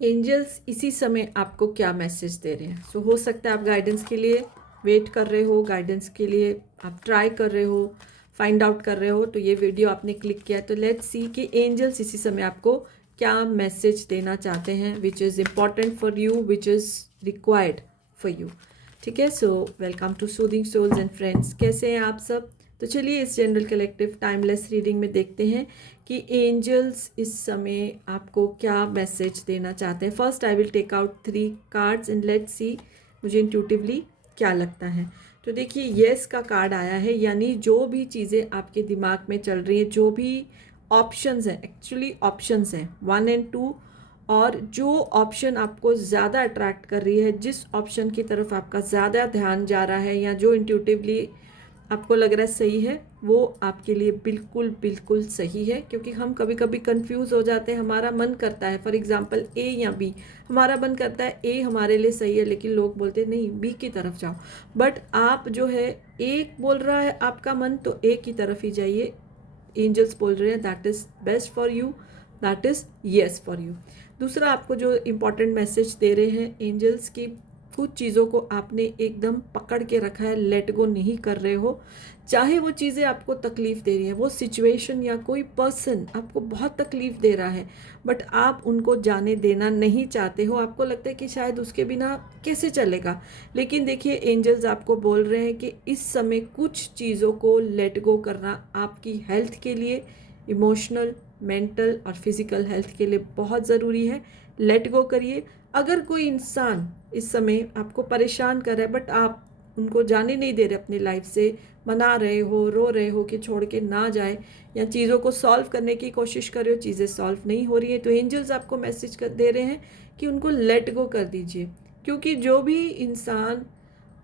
Angels इसी समय आपको क्या मैसेज दे रहे हैं? हो सकता है आप गाइडेंस के लिए वेट कर रहे हो, गाइडेंस के लिए आप ट्राई कर रहे हो, फाइंड आउट कर रहे हो, तो ये वीडियो आपने क्लिक किया तो लेट्स सी कि एंजल्स इसी समय आपको क्या मैसेज देना चाहते हैं, which is important for you, which is required for you. ठीक है, so welcome to soothing souls and friends. कैसे हैं आप सब? तो चलिए इस जनरल कलेक्टिव टाइमलेस रीडिंग में देखते हैं कि एंजल्स इस समय आपको क्या मैसेज देना चाहते हैं। First I will take out 3 cards and let's see मुझे इंट्यूटिवली क्या लगता है। तो देखिए येस का कार्ड आया है, यानी जो भी चीज़ें आपके दिमाग में चल रही हैं, जो भी ऑप्शंस हैं, एक्चुअली ऑप्शंस हैं 1 और 2, और जो ऑप्शन आपको ज़्यादा अट्रैक्ट कर रही है, जिस ऑप्शन की तरफ आपका ज़्यादा ध्यान जा रहा है या जो इंट्यूटिवली आपको लग रहा है सही है, वो आपके लिए बिल्कुल बिल्कुल सही है। क्योंकि हम कभी कभी कंफ्यूज हो जाते हैं, हमारा मन करता है फॉर एग्जांपल ए या बी, हमारा मन करता है ए हमारे लिए सही है, लेकिन लोग बोलते हैं नहीं बी की तरफ जाओ। बट आप जो है ए बोल रहा है आपका मन, तो ए की तरफ ही जाइए। एंजल्स बोल रहे हैं that is best for you, that is yes for you. दूसरा आपको जो इम्पोर्टेंट मैसेज दे रहे हैं एंजल्स की, कुछ चीज़ों को आपने एकदम पकड़ के रखा है, लेट गो नहीं कर रहे हो। चाहे वो चीज़ें आपको तकलीफ़ दे रही हैं, वो सिचुएशन या कोई पर्सन आपको बहुत तकलीफ़ दे रहा है, बट आप उनको जाने देना नहीं चाहते हो। आपको लगता है कि शायद उसके बिना कैसे चलेगा। लेकिन देखिए एंजल्स आपको बोल रहे हैं कि इस समय कुछ चीज़ों को लेट गो करना आपकी हेल्थ के लिए, इमोशनल, मेंटल और फिज़िकल हेल्थ के लिए बहुत ज़रूरी है। लेट गो करिए। अगर कोई इंसान इस समय आपको परेशान कर रहा है, बट आप उनको जाने नहीं दे रहे अपनी लाइफ से, मना रहे हो, रो रहे हो कि छोड़ के ना जाए, या चीज़ों को सॉल्व करने की कोशिश कर रहे हो, चीज़ें सॉल्व नहीं हो रही है, तो एंजल्स आपको मैसेज कर दे रहे हैं कि उनको लेट गो कर दीजिए। क्योंकि जो भी इंसान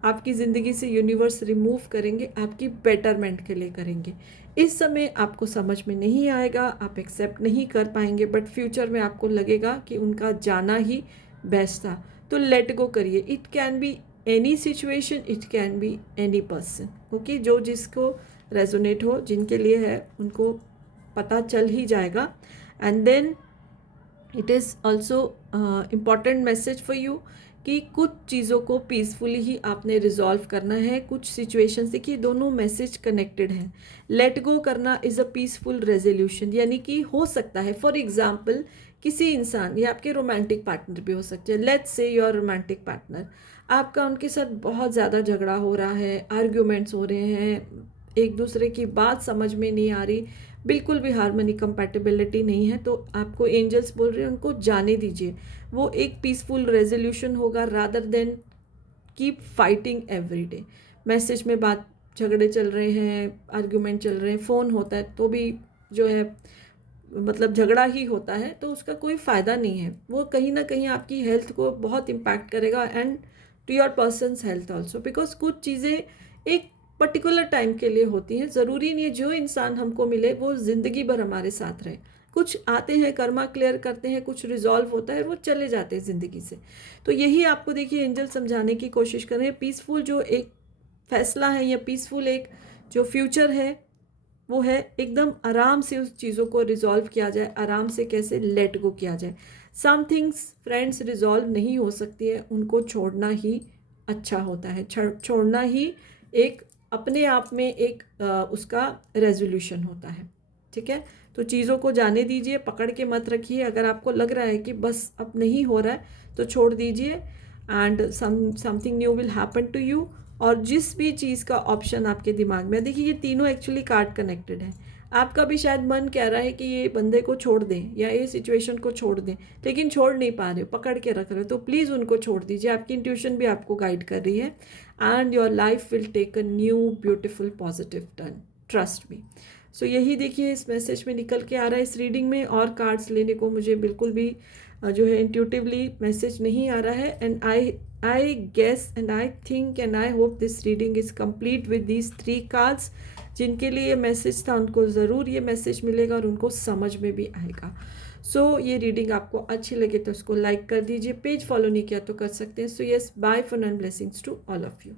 आपकी ज़िंदगी से यूनिवर्स रिमूव करेंगे, आपकी बेटरमेंट के लिए करेंगे। इस समय आपको समझ में नहीं आएगा, आप एक्सेप्ट नहीं कर पाएंगे, बट फ्यूचर में आपको लगेगा कि उनका जाना ही बेस्ट था। तो लेट गो करिए। It can be any situation, it can be any person. Okay, जो जिसको रेजोनेट हो, जिनके लिए है, उनको पता चल ही जाएगा। And then it is also important message for you कि कुछ चीज़ों को पीसफुली ही आपने रिजॉल्व करना है। कुछ सिचुएशंस, देखिए दोनों मैसेज कनेक्टेड हैं। लेट गो करना इज़ अ पीसफुल रेजोल्यूशन, यानी कि हो सकता है फॉर एग्जाम्पल किसी इंसान या आपके रोमांटिक पार्टनर भी हो सकते हैं। Let's say your romantic partner, आपका उनके साथ बहुत ज़्यादा झगड़ा हो रहा है, आर्ग्यूमेंट्स हो रहे हैं, एक दूसरे की बात समझ में नहीं आ रही, बिल्कुल भी हार्मनी कंपैटिबिलिटी नहीं है, तो आपको एंजल्स बोल रहे हैं उनको जाने दीजिए। वो एक पीसफुल रेजोल्यूशन होगा rather than keep fighting every day. Message में बात, झगड़े चल रहे हैं, आर्ग्यूमेंट चल रहे हैं, फ़ोन होता है तो भी जो है मतलब झगड़ा ही होता है, तो उसका कोई फ़ायदा नहीं है। वो कहीं ना कहीं आपकी हेल्थ को बहुत इम्पैक्ट करेगा and to your persons health also, because कुछ चीज़ें एक पर्टिकुलर टाइम के लिए होती हैं। ज़रूरी नहीं है जो इंसान हमको मिले वो ज़िंदगी भर हमारे साथ रहे। कुछ आते हैं, कर्मा क्लियर करते हैं, कुछ रिजॉल्व होता है, वो चले जाते हैं ज़िंदगी से। तो यही आपको देखिए एंजल समझाने की कोशिश कर रहे हैं। पीसफुल जो एक फैसला है या पीसफुल एक जो फ्यूचर है, वो है एकदम आराम से उस चीज़ों को रिजॉल्व किया जाए, आराम से कैसे लेट गो किया जाए। सम थिंग्स फ्रेंड्स रिजॉल्व नहीं हो सकती है, उनको छोड़ना ही अच्छा होता है। छोड़ना ही एक अपने आप में एक उसका रेजोल्यूशन होता है। ठीक है, तो चीज़ों को जाने दीजिए, पकड़ के मत रखिए। अगर आपको लग रहा है कि बस अब नहीं हो रहा है तो छोड़ दीजिए, and something new will happen to you. और जिस भी चीज़ का ऑप्शन आपके दिमाग में, देखिए ये तीनों एक्चुअली कार्ड कनेक्टेड है। आपका भी शायद मन कह रहा है कि ये बंदे को छोड़ दें या ये सिचुएशन को छोड़ दें, लेकिन छोड़ नहीं पा रहे हो, पकड़ के रख रहे हो, तो प्लीज़ उनको छोड़ दीजिए। आपकी इंट्यूशन भी आपको गाइड कर रही है, and your life will take a new beautiful positive turn, trust me. So यही देखिए इस मैसेज में निकल के आ रहा है इस रीडिंग में। और कार्ड्स लेने को मुझे बिल्कुल भी जो है इंट्यूटिवली मैसेज नहीं आ रहा है। And I guess and I think and I hope this reading is complete with these 3 cards. जिनके लिए मैसेज था उनको ज़रूर ये मैसेज मिलेगा और उनको समझ में भी आएगा। सो ये रीडिंग आपको अच्छी लगे तो उसको लाइक कर दीजिए। पेज फॉलो नहीं किया तो कर सकते हैं। So yes, bye for now, blessings to all of you.